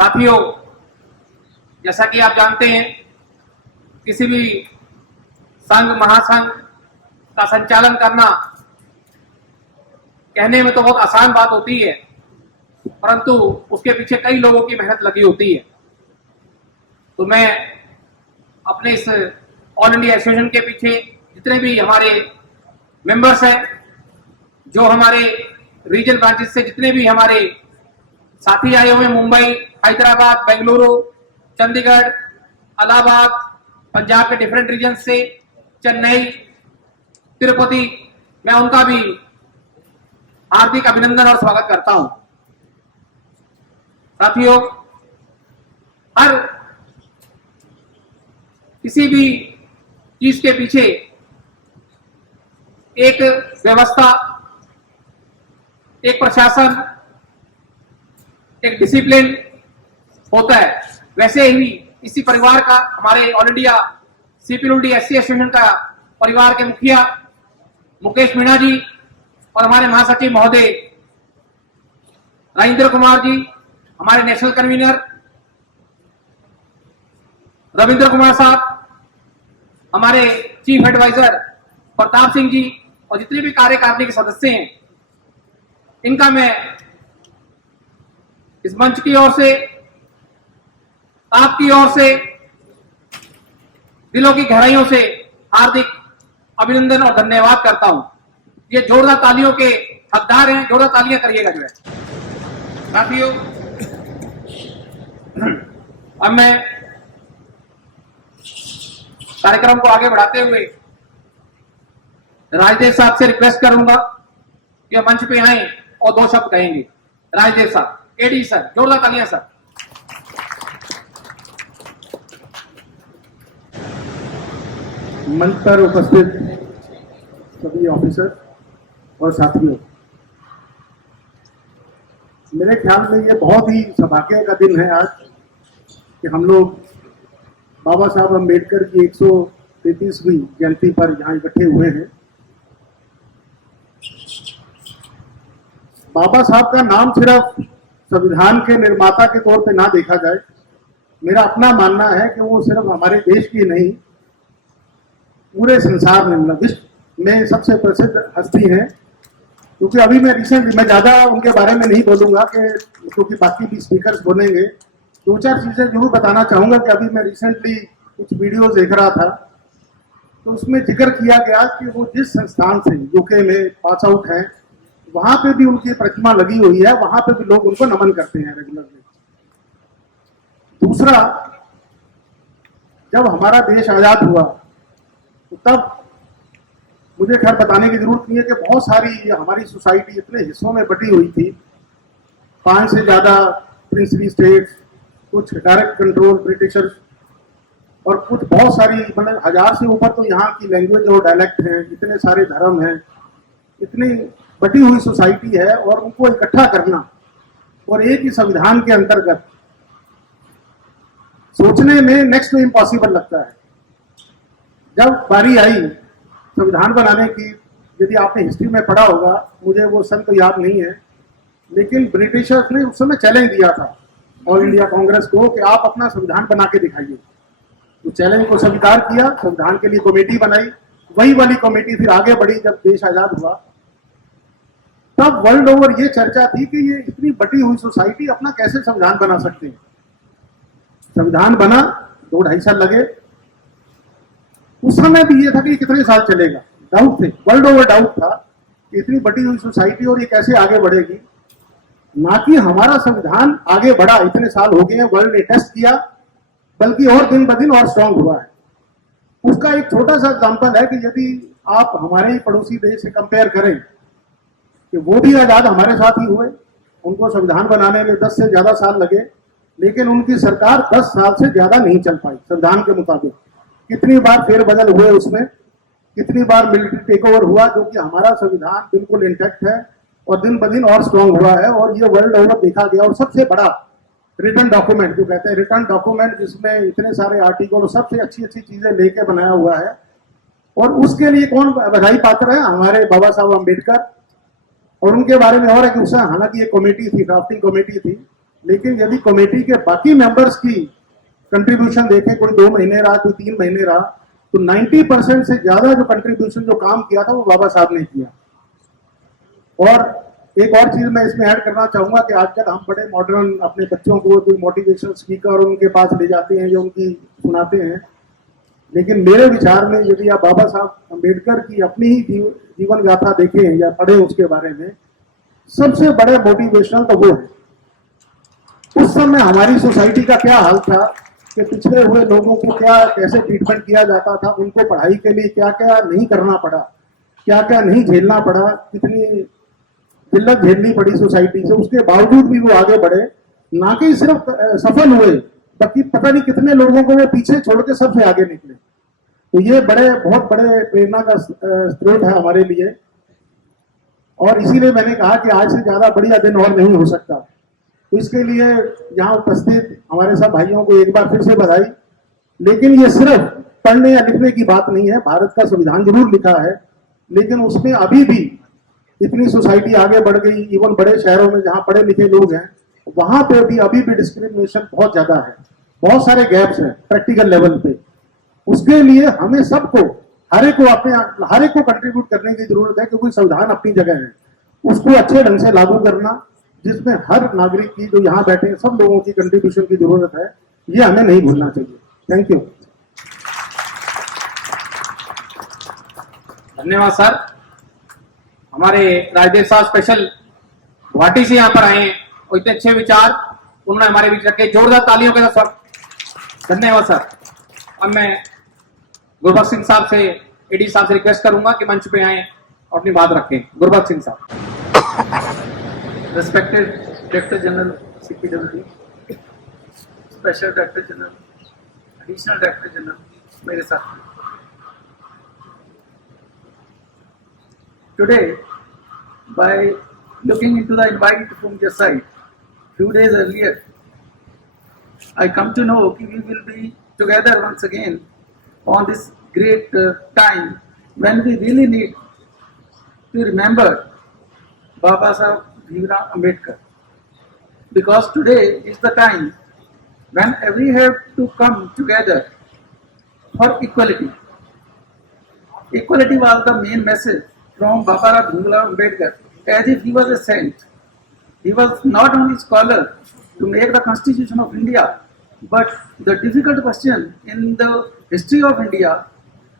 साथियों, जैसा कि आप जानते हैं, किसी भी संघ महासंघ का संचालन करना कहने में तो बहुत आसान बात होती है, परंतु उसके पीछे कई लोगों की मेहनत लगी होती है। तो मैं अपने इस ऑल इंडिया एसोसिएशन के पीछे जितने भी हमारे मेंबर्स हैं, जो हमारे रीजन ब्रांचेस से जितने भी हमारे साथी आए हुए, मुंबई, हैदराबाद, बेंगलुरु, चंडीगढ़, इलाहाबाद, पंजाब के डिफरेंट रीजन से, चेन्नई, तिरुपति, मैं उनका भी हार्दिक अभिनंदन और स्वागत करता हूं। साथियों, हर किसी भी चीज के पीछे एक व्यवस्था, एक प्रशासन, एक डिसिप्लिन होता है। वैसे ही इसी परिवार का, हमारे all India CPLD SC association का परिवार के मुखिया मुकेश मीणा जी और हमारे महासचिव महोदय राजेंद्र कुमार जी, हमारे नेशनल कन्वीनर रविंद्र कुमार साहब, हमारे चीफ एडवाइजर प्रताप सिंह जी और जितने भी कार्यकारिणी के सदस्य हैं, इनका मैं इस मंच की ओर से, आपकी ओर से, दिलों की गहराइयों से हार्दिक अभिनंदन और धन्यवाद करता हूं। ये जोरदार तालियों के हकदार हैं, जोरदार तालियां करिएगा जो है। साथियों, अब मैं कार्यक्रम को आगे बढ़ाते हुए राजदेव साहब से रिक्वेस्ट करूंगा कि मंच पे आए और दो शब्द कहेंगे। राजदेव साहब, एडी सर, जोरदार तालियां सर। मंच पर उपस्थित सभी ऑफिसर और साथियों, मेरे ख्याल में ये बहुत ही सौभाग्य का दिन है आज कि हम लोग बाबा साहब अम्बेडकर की 133वीं जयंती पर यहाँ इकट्ठे हुए हैं। बाबा साहब का नाम सिर्फ संविधान के निर्माता के तौर पे ना देखा जाए। मेरा अपना मानना है कि वो सिर्फ हमारे देश की नहीं, पूरे संसार में, मतलब विश्व में सबसे प्रसिद्ध हस्ती हैं। क्योंकि अभी मैं रिसेंटली, मैं ज्यादा उनके बारे में नहीं बोलूंगा क्योंकि बाकी भी स्पीकर्स बोलेंगे। दो चार चीजें जरूर बताना चाहूंगा कि अभी मैं रिसेंटली कुछ वीडियोस देख रहा था, तो उसमें जिक्र किया गया कि वो जिस संस्थान से यूके में पास आउट है, वहां पे भी उनकी प्रतिमा लगी हुई है, वहां पे भी लोग उनको नमन करते हैं रेगुलरली। दूसरा, जब हमारा देश आजाद हुआ तो तब मुझे खैर बताने की जरूरत नहीं है कि बहुत सारी हमारी सोसाइटी इतने हिस्सों में बटी हुई थी, 5 से ज्यादा प्रिंसली स्टेट्स, कुछ डायरेक्ट कंट्रोल ब्रिटिशर्स और कुछ बहुत सारी, मतलब 1000 से ऊपर तो यहाँ की लैंग्वेज और डायलेक्ट हैं, इतने सारे धर्म हैं, इतनी बटी हुई सोसाइटी है, और उनको इकट्ठा करना और एक ही संविधान के अंतर्गत सोचने में नेक्स्ट टू इम्पॉसिबल लगता है। जब बारी आई संविधान बनाने की, यदि आपने हिस्ट्री में पढ़ा होगा, मुझे वो सन तो याद नहीं है, लेकिन ब्रिटिशर्स ने उस समय चैलेंज दिया था ऑल इंडिया कांग्रेस को कि आप अपना संविधान बना के दिखाइए। तो चैलेंज को स्वीकार किया, संविधान के लिए कमेटी बनाई, वही वाली कमेटी फिर आगे बढ़ी जब देश आजाद हुआ। तब वर्ल्ड ओवर ये चर्चा थी कि ये इतनी बटी हुई सोसाइटी अपना कैसे संविधान बना सकते हैं। संविधान बना, 2-2.5 साल लगे। उस समय भी ये था कि कितने साल चलेगा, डाउट थे, वर्ल्ड ओवर डाउट था कि इतनी बटी हुई सोसाइटी और ये कैसे आगे बढ़ेगी। ना कि हमारा संविधान आगे बढ़ा, इतने साल हो गए हैं, वर्ल्ड ने टेस्ट किया, बल्कि और दिन ब दिन और स्ट्रांग हुआ है। उसका एक छोटा सा एग्जांपल है कि यदि आप हमारे ही पड़ोसी देश से कंपेयर करें कि वो भी आजाद हमारे साथ ही हुए, उनको संविधान बनाने में 10 से ज्यादा साल लगे, लेकिन उनकी सरकार 10 साल से ज्यादा नहीं चल पाई संविधान के मुताबिक। कितनी बार फेरबदल हुए उसमें, कितनी बार मिलिट्री टेक ओवर हुआ, जो कि हमारा संविधान बिल्कुल इंटैक्ट है और दिन ब दिन और स्ट्रांग हुआ है। और ये वर्ल्ड ओवर देखा गया, और सबसे बड़ा रिटर्न डॉक्यूमेंट, जो कहते हैं रिटर्न डॉक्यूमेंट, जिसमें इतने सारे आर्टिकल और सबसे अच्छी अच्छी चीजें लेके बनाया हुआ है। और उसके लिए कौन बधाई पात्र है? हमारे बाबा साहब अम्बेडकर। और उनके बारे में और एक हालांकि ये कमेटी थी, ड्राफ्टिंग कमेटी थी, लेकिन यदि कमेटी के बाकी मेंबर्स की कंट्रीब्यूशन देखें, कोई 2 महीने रहा, कोई 3 महीने रहा, तो 90% से ज्यादा जो कंट्रीब्यूशन जो काम किया था वो बाबा साहब ने किया। और एक और चीज मैं इसमें ऐड करना चाहूंगा कि आजकल हम बड़े मॉडर्न अपने बच्चों को कोई मोटिवेशनल स्पीकर उनके पास ले जाते हैं जो उनकी सुनाते हैं, लेकिन मेरे विचार में यदि आप बाबा साहब अम्बेडकर की अपनी ही जीवन गाथा देखें या पढ़ें उसके बारे में, सबसे बड़े मोटिवेशनल तो वो है। उस समय हमारी सोसाइटी का क्या हाल था कि पिछड़े हुए लोगों को क्या कैसे ट्रीटमेंट किया जाता था, उनको पढ़ाई के लिए क्या क्या नहीं करना पड़ा, क्या क्या नहीं झेलना पड़ा, कितनी जिल्लत झेलनी पड़ी सोसाइटी से, उसके बावजूद भी वो आगे बढ़े। ना कि सिर्फ सफल हुए, बल्कि पता नहीं कितने लोगों को वो पीछे छोड़ के सबसे आगे निकले। तो ये बहुत बड़े प्रेरणा का स्रोत है हमारे लिए। और इसीलिए मैंने कहा कि आज से ज्यादा बढ़िया दिन और नहीं हो सकता। तो इसके लिए यहाँ उपस्थित हमारे सब भाइयों को एक बार फिर से बधाई। लेकिन ये सिर्फ पढ़ने या लिखने की बात नहीं है। भारत का संविधान जरूर लिखा है, लेकिन उसमें अभी भी इतनी सोसाइटी आगे बढ़ गई। इवन बड़े शहरों में जहाँ पढ़े लिखे लोग हैं, वहां पे भी अभी भी डिस्क्रिमिनेशन बहुत ज्यादा है, बहुत सारे गैप्स हैं प्रैक्टिकल लेवल पे। उसके लिए हमें सबको हर एक को कंट्रीब्यूट करने की जरूरत है, क्योंकि संविधान अपनी जगह है, उसको अच्छे ढंग से लागू करना, जिसमें हर नागरिक की, जो यहाँ बैठे सब लोगों की कंट्रीब्यूशन की जरूरत है, ये हमें नहीं भूलना चाहिए। Thank you. धन्यवाद सर। हमारे राजदेव साहब स्पेशल गुवाहाटी से यहाँ पर आए हैं और इतने अच्छे विचार उन्होंने हमारे बीच रखे। जोरदार तालियों के साथ धन्यवाद सर। अब मैं गुरबख्श सिंह साहब से, एडी साहब से रिक्वेस्ट करूंगा कि मंच पे आए और अपनी बात रखें। गुरबख्श सिंह साहब। Respected Director General CPWD, Special Director General, Additional Director General, मेरे साथ। Today, by looking into the invite from your side, few days earlier, I come to know that we will be together once again on this great time when we really need to remember Baba Saheb Bhimrao Ambedkar, because today is the time when we have to come together for equality. Equality was the main message from Baba Bhimrao Ambedkar, as if he was a saint. He was not only a scholar to make the Constitution of India, but the difficult question in the history of India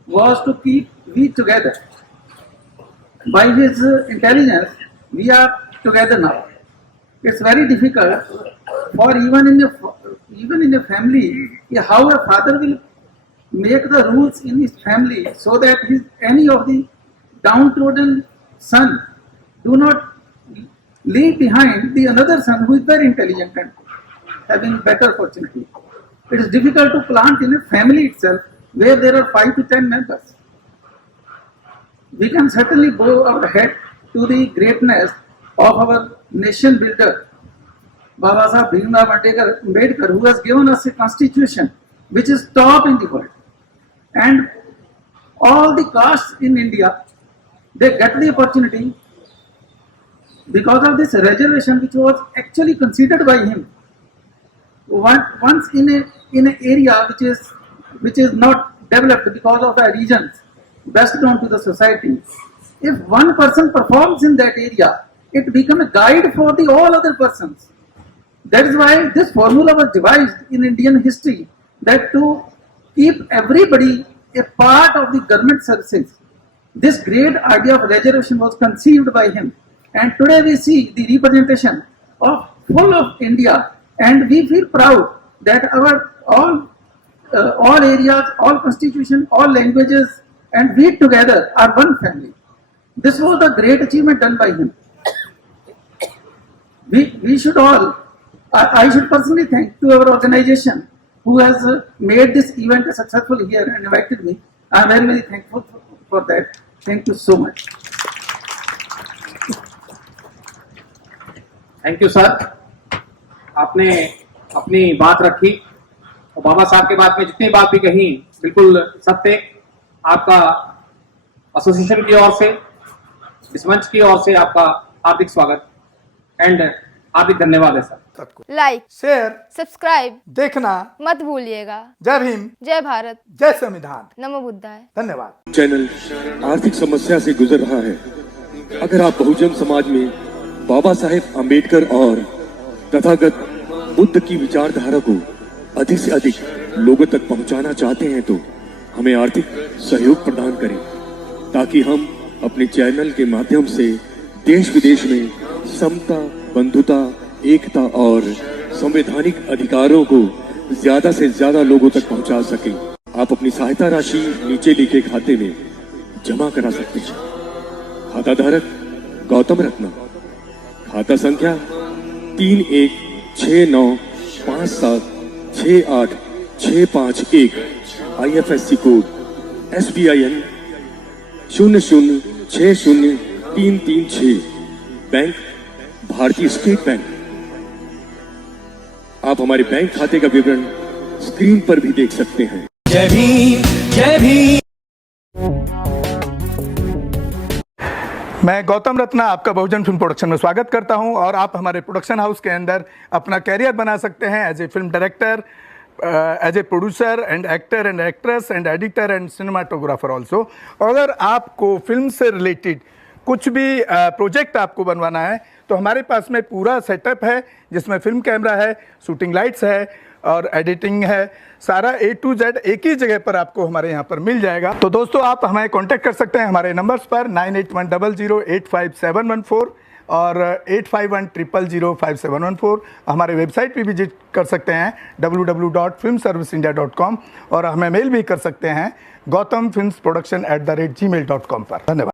was to keep we together. By his intelligence, we are together now. It's very difficult for even in a family, how a father will make the rules in his family so that any of the downtrodden son do not leave behind the another son who is very intelligent and having better opportunity. It is difficult to plant in a family itself where there are 5 to 10 members. We can certainly bow our head to the greatness of our nation builder, Baba Saheb Bhimrao Ambedkar, who has given us a constitution which is top in the world. And all the castes in India, they get the opportunity because of this reservation which was actually considered by him. Once in an area which is not developed because of the regions best known to the society, if one person performs in that area, it becomes a guide for the all other persons. That is why this formula was devised in Indian history, that to keep everybody a part of the government services. This great idea of reservation was conceived by him, and today we see the representation of full of India, and we feel proud that our all areas, all constitution, all languages, and we together are one family. This was the great achievement done by him. We should all, I should personally thank to our organization who has made this event successful here and invited me. I am very, very thankful for that. Thank you so much. Thank you sir. आपने अपनी बात रखी और बाबा साहब के बात में जितनी बात भी कही बिल्कुल सत्य। आपका एसोसिएशन की ओर से, इस मंच की ओर से आपका हार्दिक स्वागत। एंड हार्दिक धन्यवाद है सर। लाइक, शेयर, सब्सक्राइब देखना मत भूलिएगा। जय भीम, जय भारत, जय संविधान। नमो बुद्धाय। धन्यवाद। चैनल आर्थिक समस्या से गुजर रहा है। अगर आप बहुजन समाज में बाबा साहेब अम्बेडकर और तथागत बुद्ध की विचारधारा को अधिक से अधिक लोगों तक पहुंचाना चाहते हैं तो हमें आर्थिक सहयोग प्रदान करें, ताकि हम अपने चैनल के माध्यम से देश विदेश में समता, बंधुता, एकता और संवैधानिक अधिकारों को ज्यादा से ज्यादा लोगों तक पहुंचा सकें। आप अपनी सहायता राशि नीचे लिखे खाते में जमा करा सकते हैं। खाता धारक गौतम रत्ना, खाता संख्या 316957686551, IFSC कोड SBIN 0060336, बैंक भारतीय स्टेट बैंक। आप हमारे बैंक खाते का विवरण स्क्रीन पर भी देख सकते हैं। जय भीम, जय भीम। मैं गौतम रत्ना आपका बहुजन फिल्म प्रोडक्शन में स्वागत करता हूं और आप हमारे प्रोडक्शन हाउस के अंदर अपना कैरियर बना सकते हैं as a film director, as a producer and actor and actress and editor and cinematographer also. अगर आपको फिल्म से रिलेटेड कुछ भी प्रोजेक्ट आपको बनवाना है तो हमारे पास में पूरा सेटअप है, जिसमें फिल्म कैमरा है, शूटिंग लाइट्स है और एडिटिंग है। सारा A to Z एक ही जगह पर आपको हमारे यहाँ पर मिल जाएगा। तो दोस्तों आप हमें कांटेक्ट कर सकते हैं हमारे नंबर्स पर 9810085714 और 8510005714। हमारे वेबसाइट पे विजिट कर सकते हैं www.filmserviceindia.com और हमें मेल भी कर सकते हैं gautamfilmsproduction@gmail.com पर। धन्यवाद।